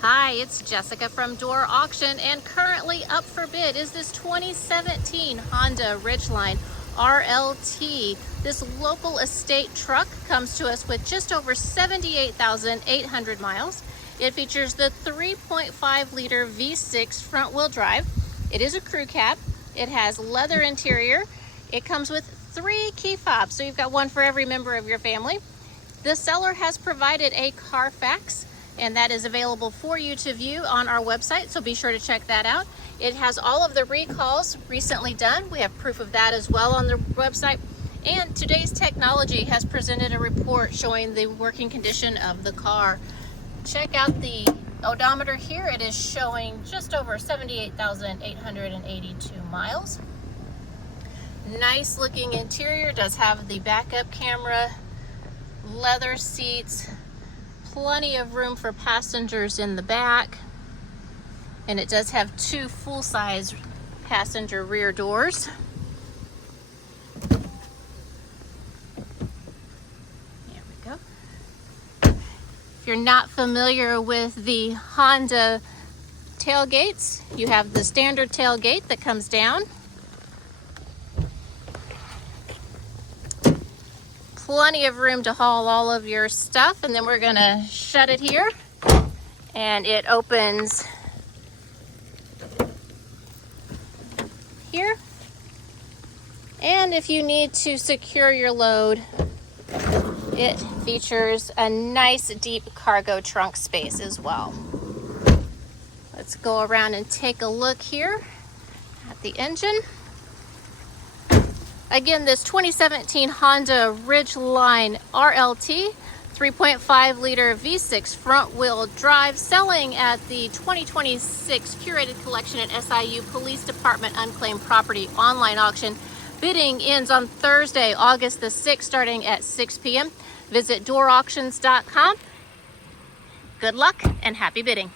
Hi, it's Jessica from Door Auction, and currently up for bid is this 2017 Honda Ridgeline RLT. This local estate truck comes to us with just over 78,800 miles. It features the 3.5 liter V6 front wheel drive. It is a crew cab. It has leather interior. It comes with 3 key fobs, so you've got one for every member of your family. The seller has provided a Carfax, and that is available for you to view on our website, so be sure to check that out. It has all of the recalls recently done. We have proof of that as well on the website. And today's technology has presented a report showing the working condition of the car. Check out the odometer here. It is showing just over 78,882 miles. Nice looking interior. Does have the backup camera, leather seats, plenty of room for passengers in the back, and it does have 2 full-size passenger rear doors. There we go. If you're not familiar with the Honda tailgates, you have the standard tailgate that comes down. Plenty of room to haul all of your stuff, and then we're gonna shut it here, and it opens here. And if you need to secure your load, it features a nice deep cargo trunk space as well. Let's go around and take a look here at the engine. Again, this 2017 Honda Ridgeline RLT 3.5 liter V6 front wheel drive, selling at the 2026 curated collection at SIU Police Department unclaimed property online auction. Bidding ends on Thursday, August the 6th, starting at 6 p.m. Visit doorauctions.com. Good luck and happy bidding.